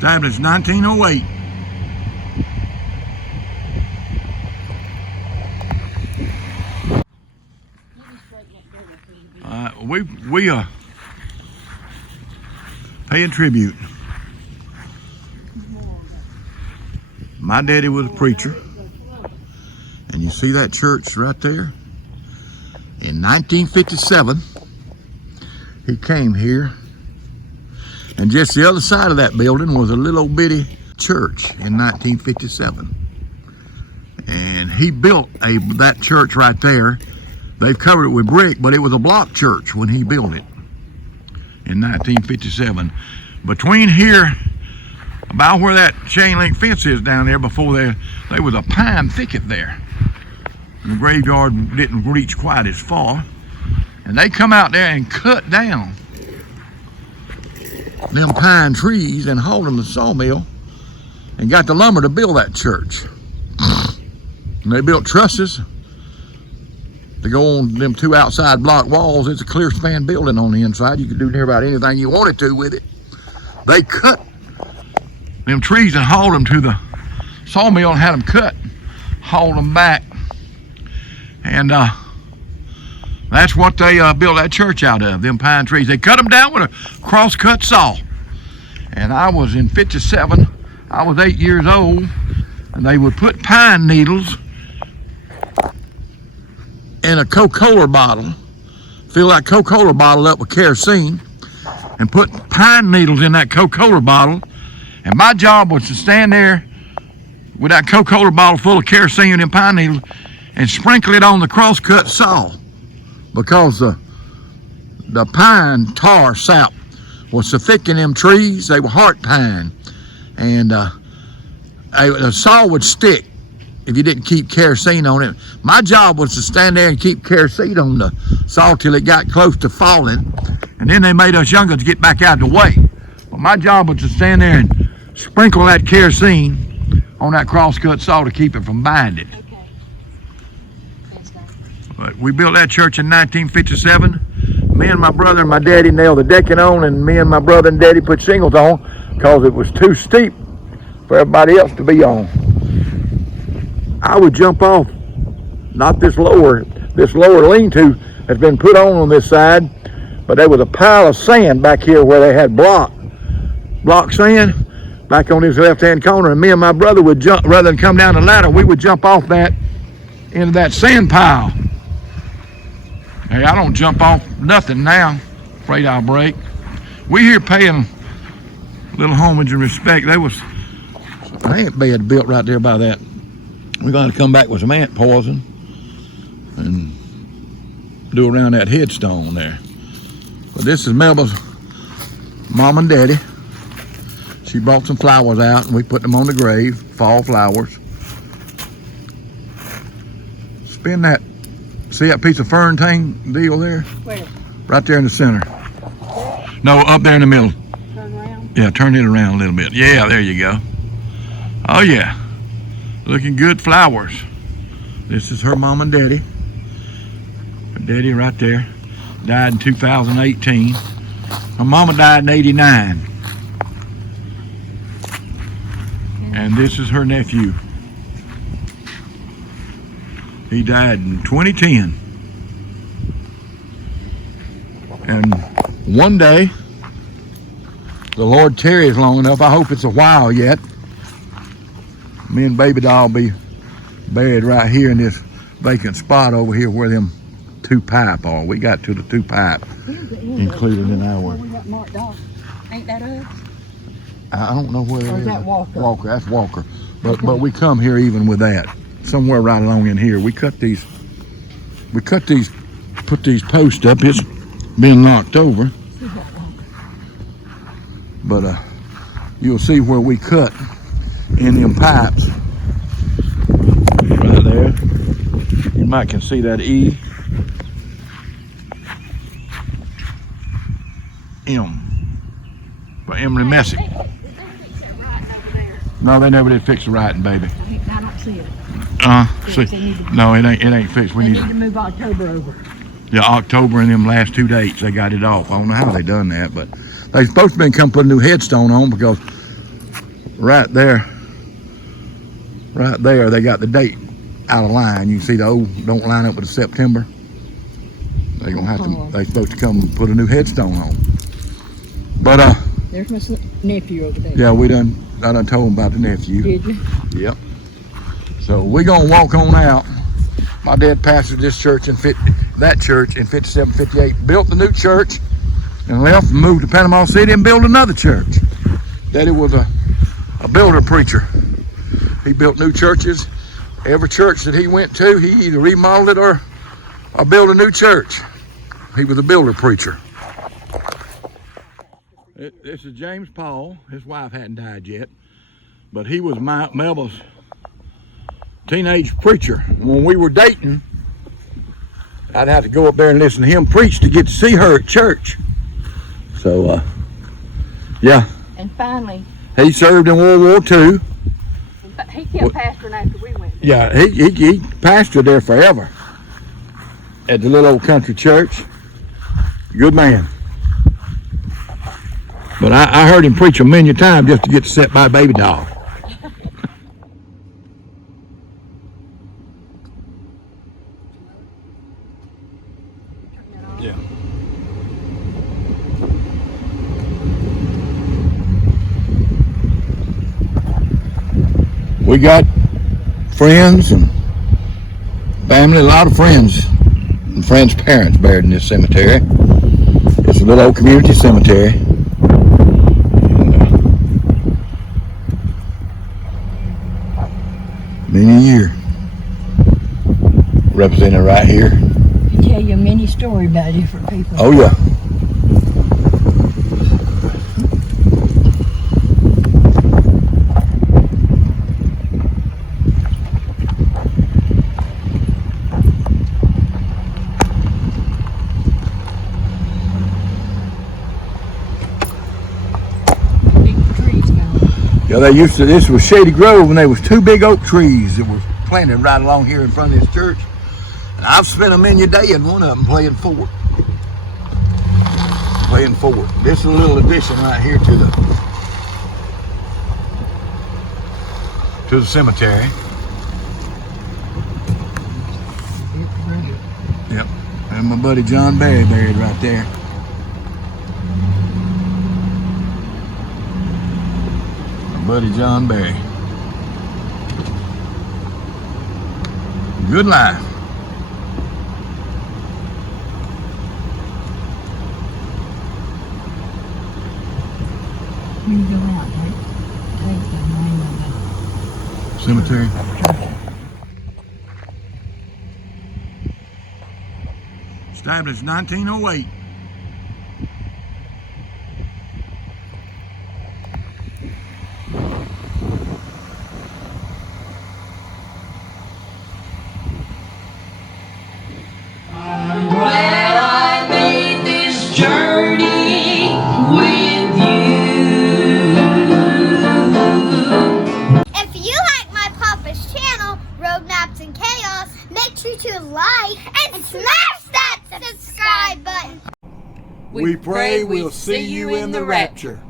Established 1908. We are paying tribute. My daddy was a preacher, and you see that church right there? In 1957, he came here, and just the other side of that building was a little bitty church in 1957. And he built that church right there. They've covered it with brick, but it was a block church when he built it in 1957. Between here, about where that chain link fence is down there, before there was a pine thicket there. And the graveyard didn't reach quite as far. And they come out there and cut down them pine trees and hauled them to the sawmill and got the lumber to build that church. And they built trusses to go on them two outside block walls. It's a clear span building on the inside. You could do near about anything you wanted to with it. They cut them trees and hauled them to the sawmill and had them cut, hauled them back. And that's what they built that church out of, them pine trees. They cut them down with a cross-cut saw. And I was in 57, I was 8 years old, and they would put pine needles in a Coca-Cola bottle, fill that Coca-Cola bottle up with kerosene, and put pine needles in that Coca-Cola bottle. And my job was to stand there with that Coca-Cola bottle full of kerosene and pine needles and sprinkle it on the cross-cut saw, because the pine tar sap was so thick in them trees. They were heart pine, and the saw would stick if you didn't keep kerosene on it. My job was to stand there and keep kerosene on the saw till it got close to falling, and then they made us younger to get back out of the way. But my job was to stand there and sprinkle that kerosene on that cross-cut saw to keep it from binding. Okay. Thanks, God. But we built that church in 1957. Me and my brother and my daddy nailed the decking on, and me and my brother and daddy put shingles on because it was too steep for everybody else to be on. I would jump off, not this lower lean-to has been put on this side, but there was a pile of sand back here where they had block sand back on his left-hand corner, and me and my brother would jump, rather than come down the ladder, we would jump off that into that sand pile. Hey, I don't jump off nothing now, afraid I'll break. We here paying a little homage and respect. There was an ant bed built right there by that. We're going to come back with some ant poison and do around that headstone there. But this is Melba's mom and daddy. She brought some flowers out and we put them on the grave, fall flowers. Spin that, see that piece of fern thing deal there? Where? Right there in the center. No, up there in the middle. Turn around? Yeah, turn it around a little bit. Yeah, there you go. Oh yeah. Looking good flowers. This is her mom and daddy. Her daddy right there. Died in 2018. Her mama died in 89. And this is her nephew. He died in 2010. And one day, the Lord tarries long enough, I hope it's a while yet, me and baby doll will be buried right here in this vacant spot over here where them two pipe are. We got to the two pipe included in our. We got marked off. Ain't that us? I don't know where it is. Or is that Walker? Walker, that's Walker. But we come here even with that. Somewhere right along in here. We put these posts up. It's been knocked over. But you'll see where we cut in them pipes. Right there. You might can see that E. M. For Emily Messick. Did they fix that right over there? No, they never did fix the writing, baby. I don't see it. See, no, it ain't fixed. We They need need to move October over. Yeah, October and them last 2 dates, they got it off. I don't know how they done that, but they supposed to come put a new headstone on because right there, they got the date out of line. You can see the old don't line up with the September. They're gonna have to, they're supposed to come and put a new headstone on. But there's my nephew over there. yeah, I done told him about the nephew. Did you? Yep. So we're gonna walk on out. My dad pastored this church that church in 57, 58, built the new church and left and moved to Panama City and built another church. Daddy was a builder preacher. He built new churches. Every church that he went to, he either remodeled it or built a new church. He was a builder preacher. This is James Paul. His wife hadn't died yet, but he was Melba's teenage preacher. When we were dating, I'd have to go up there and listen to him preach to get to see her at church. So, yeah. And finally, he served in World War II. he kept pastoring after we went. Yeah, he pastored there forever at the little old country church. Good man. But I heard him preach a million times just to get to sit by a baby doll. Yeah. We got friends and family, a lot of friends and friends' parents buried in this cemetery. It's a little old community cemetery. Many year represented right here. They tell you many stories about different people. Oh yeah. Yeah, this was Shady Grove, and there was 2 big oak trees that were planted right along here in front of this church. And I've spent a many a day in one of them playing fort. This is a little addition right here to the cemetery. Yep, and my buddy John Berry buried right there. Buddy John Berry. Good life. You go out there. Take the name of the Cemetery. Established 1908. We pray we'll see you in the rapture.